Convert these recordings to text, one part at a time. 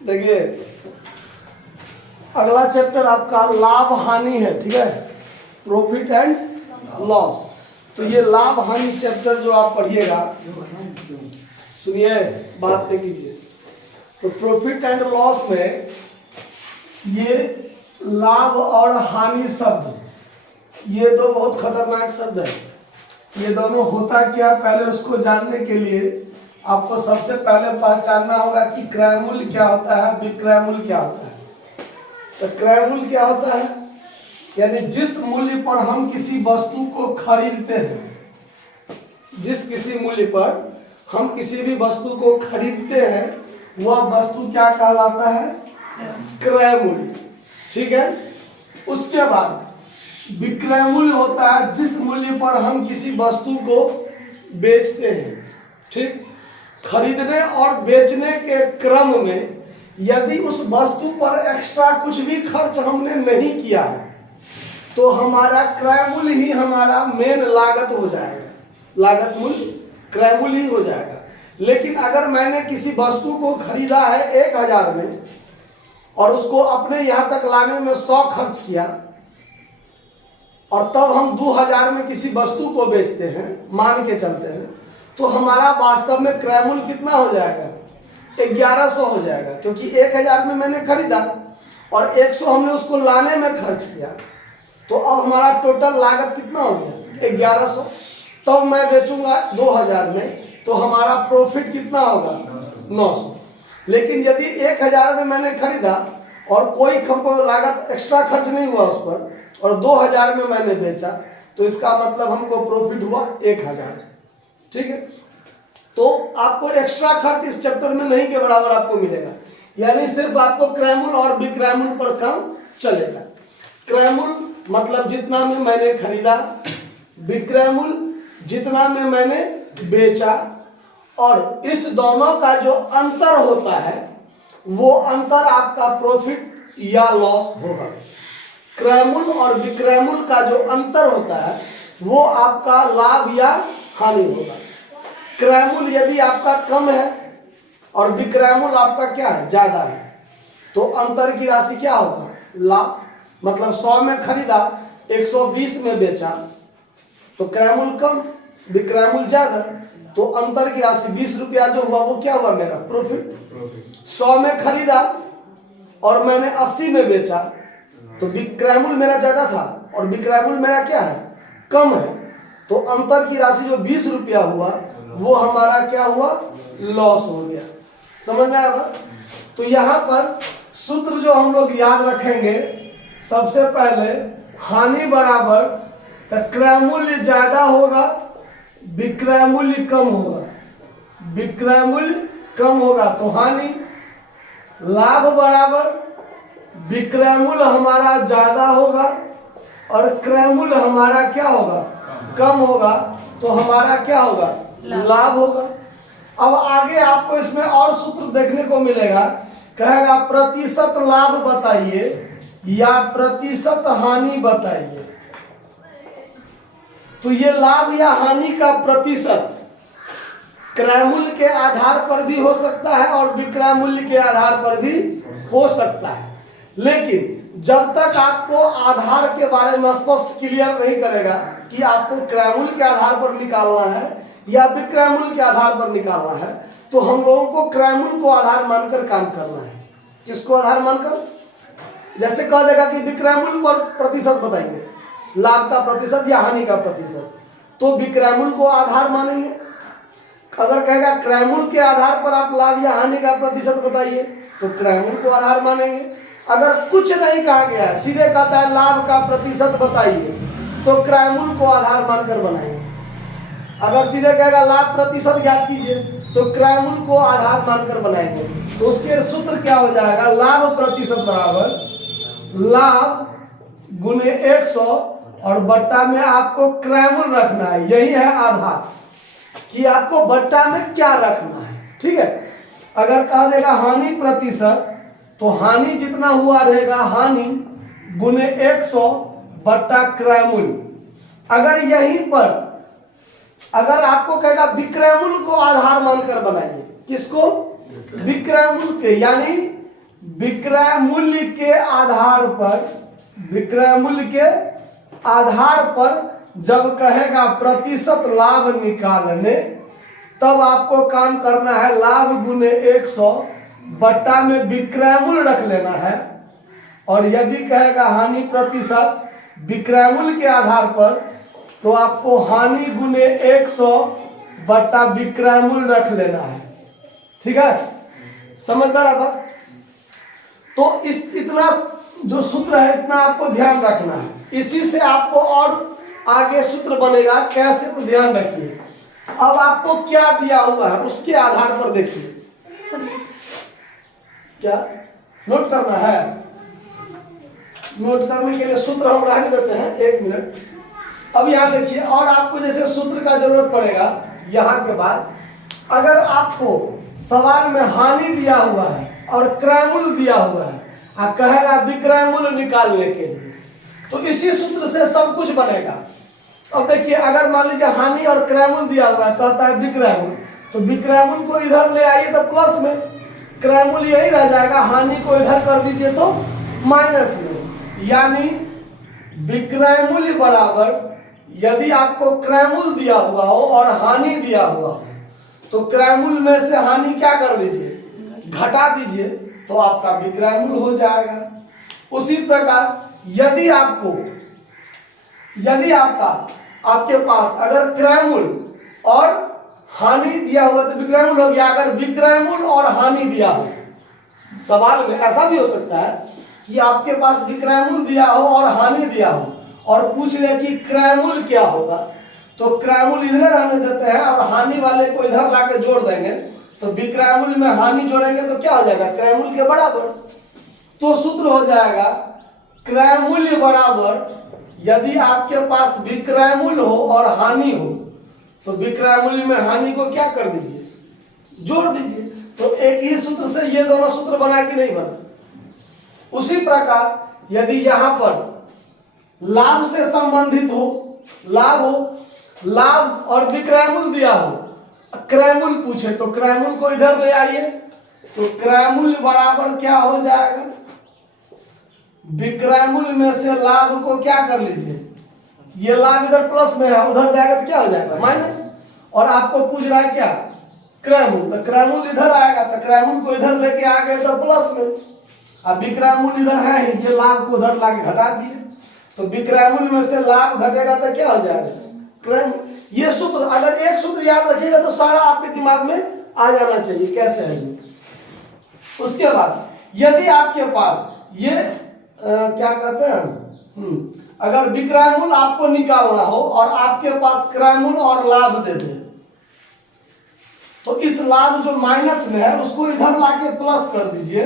देखिए अगला चैप्टर आपका लाभ हानि है, ठीक है, प्रॉफिट एंड लॉस। तो ये लाभ हानि चैप्टर जो आप पढ़िएगा, सुनिए बात नहीं कीजिए। तो प्रॉफिट एंड लॉस में ये लाभ और हानि शब्द ये दो बहुत खतरनाक शब्द है। ये दोनों होता क्या, पहले उसको जानने के लिए आपको सबसे पहले पहचानना होगा कि क्रय मूल्य क्या होता है, विक्रय मूल्य क्या होता है। तो क्रय मूल्य क्या होता है, यानी जिस मूल्य पर हम किसी वस्तु को खरीदते हैं, जिस किसी मूल्य पर हम किसी भी वस्तु को खरीदते हैं वह वस्तु क्या कहलाता है, क्रय मूल्य, ठीक है। उसके बाद विक्रय मूल्य होता है जिस मूल्य पर हम किसी वस्तु को बेचते हैं, ठीक। खरीदने और बेचने के क्रम में यदि उस वस्तु पर एक्स्ट्रा कुछ भी खर्च हमने नहीं किया है तो हमारा क्रय मूल्य ही हमारा मेन लागत हो जाएगा, लागत मूल्य क्रय मूल्य ही हो जाएगा। लेकिन अगर मैंने किसी वस्तु को खरीदा है 1000 में और उसको अपने यहाँ तक लाने में 100 खर्च किया और तब हम 2000 में किसी वस्तु को बेचते हैं, मान के चलते हैं, तो हमारा वास्तव में क्रय मूल्य कितना हो जाएगा, 1100 हो जाएगा। क्योंकि 1000 में मैंने खरीदा और 100 हमने उसको लाने में खर्च किया, तो अब हमारा टोटल लागत कितना हो गया, 1100। तब मैं बेचूंगा 2000 में तो हमारा प्रॉफिट कितना होगा, 900। लेकिन यदि 1000 में मैंने खरीदा और कोई लागत एक्स्ट्रा खर्च नहीं हुआ उस पर और 2000 में मैंने बेचा, तो इसका मतलब हमको प्रॉफिट हुआ 1000, ठीक है। तो आपको एक्स्ट्रा खर्च इस चैप्टर में नहीं के बराबर आपको मिलेगा, यानी सिर्फ आपको क्रय मूल्य और विक्रय मूल्य पर काम चलेगा। क्रय मूल्य मतलब जितना में मैंने खरीदा, विक्रय मूल्य जितना में मैंने बेचा, और इस दोनों का जो अंतर होता है वो अंतर आपका प्रॉफिट या लॉस होगा। क्रय मूल्य और विक्रय मूल्य का जो अंतर होता है वो आपका लाभ या हानि होगा। क्रय मूल्य यदि आपका कम है और विक्रय मूल्य आपका क्या है, ज्यादा है, तो अंतर की राशि क्या होगा, लाभ। मतलब 100 में खरीदा 120 में बेचा तो क्रय मूल्य कम, विक्रय मूल्य ज्यादा, तो अंतर की राशि 20 रुपया जो हुआ वो क्या हुआ, मेरा प्रॉफिट। 100 में खरीदा और मैंने 80 में बेचा तो विक्रय मूल्य मेरा ज्यादा था और विक्रय मूल्य मेरा क्या है, कम है, तो अंतर की राशि जो 20 रुपया हुआ वो हमारा क्या हुआ, लॉस हो गया। समझ में आया। तो यहाँ पर सूत्र जो हम लोग याद रखेंगे, सबसे पहले हानि बराबर क्रय मूल्य ज्यादा होगा, विक्रय मूल्य कम होगा, विक्रय मूल्य कम होगा तो हानि। लाभ बराबर विक्रय मूल्य हमारा ज्यादा होगा और क्रय मूल्य हमारा क्या होगा, कम होगा, तो हमारा क्या होगा, लाभ होगा। अब आगे आपको इसमें और सूत्र देखने को मिलेगा, कहेगा प्रतिशत लाभ बताइए या प्रतिशत हानि बताइए। तो ये लाभ या हानि का प्रतिशत क्रय मूल्य के आधार पर भी हो सकता है और विक्रय मूल्य के आधार पर भी हो सकता है। लेकिन जब तक आपको आधार के बारे में स्पष्ट क्लियर नहीं करेगा कि आपको क्रय मूल्य के आधार पर निकालना है या विक्रय मूल्य के आधार पर निकालना है, तो हम लोगों को क्रय मूल्य को आधार मानकर काम करना है। किसको आधार मानकर, जैसे कह देगा कि विक्रय मूल्य पर प्रतिशत बताइए, लाभ का प्रतिशत या हानि का प्रतिशत, तो विक्रय मूल्य को आधार मानेंगे। अगर कहेगा क्रय मूल्य के आधार पर आप लाभ या हानि का प्रतिशत बताइए तो क्रय मूल्य को आधार मानेंगे। अगर कुछ नहीं कहा गया है, सीधे कहता है लाभ का प्रतिशत बताइए, तो क्रय मूल्य को आधार मानकर बनाएंगे। अगर सीधे कहेगा लाभ प्रतिशत ज्ञात कीजिए तो क्रय मूल्य को आधार मानकर बनाएंगे। तो उसके सूत्र क्या हो जाएगा, लाभ प्रतिशत बराबर लाभ गुने 100 और बट्टा में आपको क्रय मूल्य रखना है। यही है आधार कि आपको बट्टा में क्या रखना है, ठीक है। अगर कह देगा हानि प्रतिशत तो हानि जितना हुआ रहेगा हानि गुने 100 बट्टा क्रय मूल्य। अगर यहीं पर अगर आपको कहेगा विक्रय मूल्य को आधार मानकर बनाइए, किसको, विक्रय मूल्य के, यानी विक्रय मूल्य के आधार पर, विक्रय मूल्य के आधार पर जब कहेगा प्रतिशत लाभ निकालने, तब आपको काम करना है लाभ गुने 100 बट्टा में विक्रय मूल्य रख लेना है। और यदि कहेगा हानि प्रतिशत विक्रय मूल्य के आधार पर, तो आपको हानि गुने 100 बट्टा विक्रय मूल्य रख लेना है। ठीक है, समझ में आ रहा? तो इतना जो सूत्र है इतना आपको ध्यान रखना है। इसी से आपको और आगे सूत्र बनेगा कैसे, तो ध्यान रखिए। अब आपको क्या दिया हुआ है उसके आधार पर देखिए, क्या नोट करना है। नोट करने के लिए सूत्र हम रहने देते हैं, 1 मिनट। अब यहाँ देखिए, और आपको जैसे सूत्र का जरूरत पड़ेगा यहाँ के बाद, अगर आपको सवाल में हानि दिया हुआ है और क्रय मूल्य दिया हुआ है और कहेगा विक्रय मूल्य निकालने के लिए, तो इसी सूत्र से सब कुछ बनेगा। अब देखिए, अगर मान लीजिए हानि और क्रय मूल्य दिया हुआ है, कहता है विक्रय मूल्य, तो विक्रय मूल्य को इधर ले आइए तो प्लस में, क्रय मूल्य यही रह जाएगा, हानि को इधर कर दीजिए तो माइनस में। यानी विक्रय मूल्य बराबर, यदि आपको क्रय मूल्य दिया हुआ हो और हानि दिया हुआ हो, तो क्रय मूल्य में से हानि क्या कर दीजिए, घटा दीजिए, तो आपका विक्रय मूल्य हो जाएगा। उसी प्रकार यदि आपके पास अगर क्रय मूल्य और हानि दिया हुआ तो विक्रय मूल्य हो गया। अगर विक्रय मूल्य और हानि दिया हो, सवाल में ऐसा भी हो सकता है कि आपके पास विक्रय मूल्य दिया हो और हानि दिया हो और पूछ ले कि क्रय मूल्य क्या होगा, तो क्रय मूल्य इधर रहने देते हैं और हानि वाले को इधर लाके जोड़ देंगे, तो विक्रय मूल्य में हानि जोड़ेंगे तो क्या हो जाएगा, क्रय मूल्य के बराबर। तो सूत्र हो जाएगा क्रय मूल्य बराबर, यदि आपके पास विक्रय मूल्य हो और हानि हो, तो विक्रय मूल्य में हानि को क्या कर दीजिए, जोड़ दीजिए। तो एक ही सूत्र से ये दोनों सूत्र बना कि नहीं बना। उसी प्रकार यदि यहां पर लाभ से संबंधित हो, लाभ और विक्रय मूल्य दिया हो, क्रय मूल्य पूछे तो क्रय मूल्य को इधर ले आइए, तो क्रय मूल्य बराबर क्या हो जाएगा, विक्रय मूल्य में से लाभ को क्या कर लीजिए, ये लाभ इधर प्लस में है, उधर जाएगा तो क्या हो जाएगा माइनस। और आपको पूछ रहा है क्या, क्रय मूल्य, तो क्रय मूल्य इधर आएगा, तो क्रय मूल्य को इधर लेके आ गए तो प्लस में, अब विक्रय मूल्य इधर है ही, ये लाभ को उधर लाके घटा दिए, तो विक्रय मूल्य में से लाभ घटेगा तो क्या हो जाएगा क्रय। ये सूत्र अगर एक सूत्र याद रखिएगा तो सारा आपके दिमाग में आ जाना चाहिए कैसे है जो। उसके बाद यदि आपके पास ये क्या कहते हैं, अगर विक्रय मूल्य आपको निकालना हो और आपके पास क्रय मूल्य और लाभ दे दे, तो इस लाभ जो माइनस में है उसको इधर लाके प्लस कर दीजिए,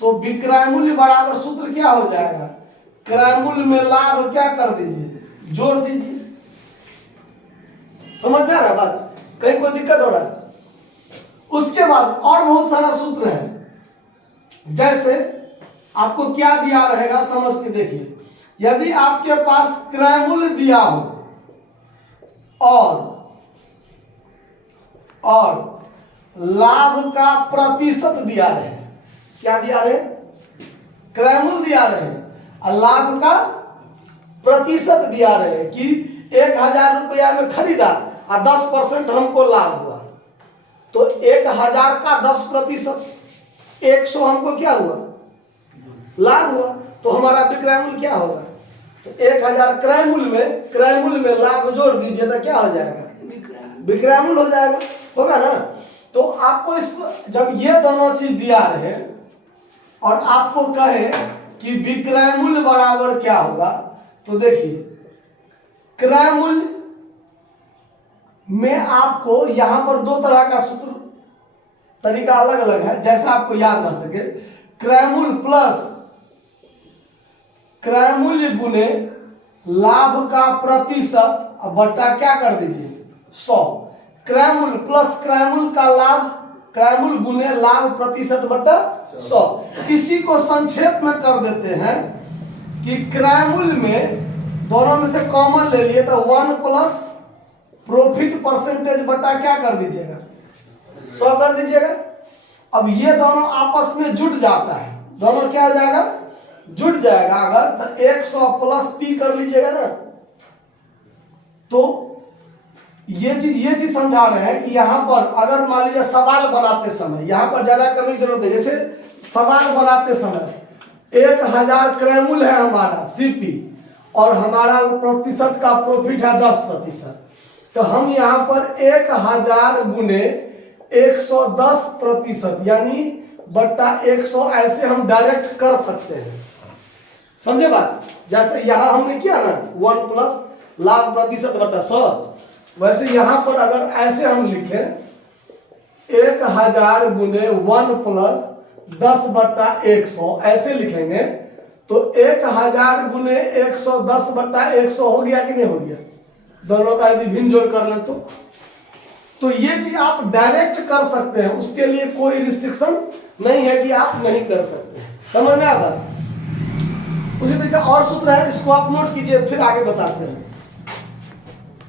तो विक्रय मूल्य बराबर सूत्र क्या हो जाएगा, क्रय मूल्य में लाभ क्या कर दीजिए, जोड़ दीजिए। समझ में आ रहा है बात, कहीं कोई दिक्कत हो रहा है। उसके बाद और बहुत सारा सूत्र है, जैसे आपको क्या दिया रहेगा समझ के देखिए। यदि आपके पास क्रय मूल्य दिया हो और लाभ का प्रतिशत दिया रहे, क्या दिया रहे, क्रय मूल्य दिया रहे और लाभ का प्रतिशत दिया रहे कि 1000 रुपया में खरीदा और 10% हमको लाभ हुआ, तो 1000 का 10%, 100 हमको क्या हुआ, लाभ हुआ, तो हमारा विक्रय मूल्य क्या होगा, तो 1000 क्रय मूल्य में लाभ जोड़ दीजिए तो क्या हो जाएगा, विक्रय मूल्य हो जाएगा, होगा ना। तो आपको इसको जब ये दोनों चीज दिया रहे और आपको कहे कि विक्रय मूल्य बराबर क्या होगा, तो देखिए क्रय मूल्य में आपको यहां पर दो तरह का सूत्र तरीका अलग अलग है, जैसा आपको याद रह सके। क्रय मूल्य प्लस क्रय मूल्य गुने लाभ का प्रतिशत बट्टा क्या कर दीजिए 100, क्रय मूल्य प्लस क्रय मूल्य का लाभ, क्रय मूल्य गुने लाभ प्रतिशत बट्टा 100। इसी को संक्षेप में कर देते हैं कि क्रय मूल्य में दोनों में से कॉमन ले लिए तो 1 प्लस प्रॉफिट परसेंटेज बट्टा क्या कर दीजिएगा 100 कर दीजिएगा। अब ये दोनों आपस में जुट जाता है, दोनों क्या हो जाएगा, जुड़ जाएगा। अगर तो 100 प्लस पी कर लीजिएगा ना, तो ये चीज समझा रहे हैं कि यहाँ पर अगर मान लीजिए सवाल बनाते समय, यहाँ पर ज्यादा करने की जरूरत है। जैसे सवाल बनाते समय 1000 क्रैमुल है हमारा सीपी और हमारा प्रतिशत का प्रॉफिट है 10%, तो हम यहाँ पर 1000 गुने 110% यानी बट्टा 100 ऐसे हम डायरेक्ट कर सकते हैं। समझे बात? जैसे यहाँ हमने किया ना 1 प्लस लाख प्रतिशत बट्टा 100, वैसे यहाँ पर अगर ऐसे हम लिखें 1000 गुने 1 प्लस 10 बट्टा 100 ऐसे लिखेंगे, तो 1000 गुने 110 बट्टा 100 हो गया कि नहीं हो गया? दोनों का यदि भिन्न जोड़ कर लें तो ये चीज आप डायरेक्ट कर सकते हैं, उसके लिए कोई रिस्ट्रिक्शन नहीं है कि आप नहीं कर सकते। समझ में आ रहा? उसी तरीके और सूत्र है, इसको आप नोट कीजिए, फिर आगे बताते हैं।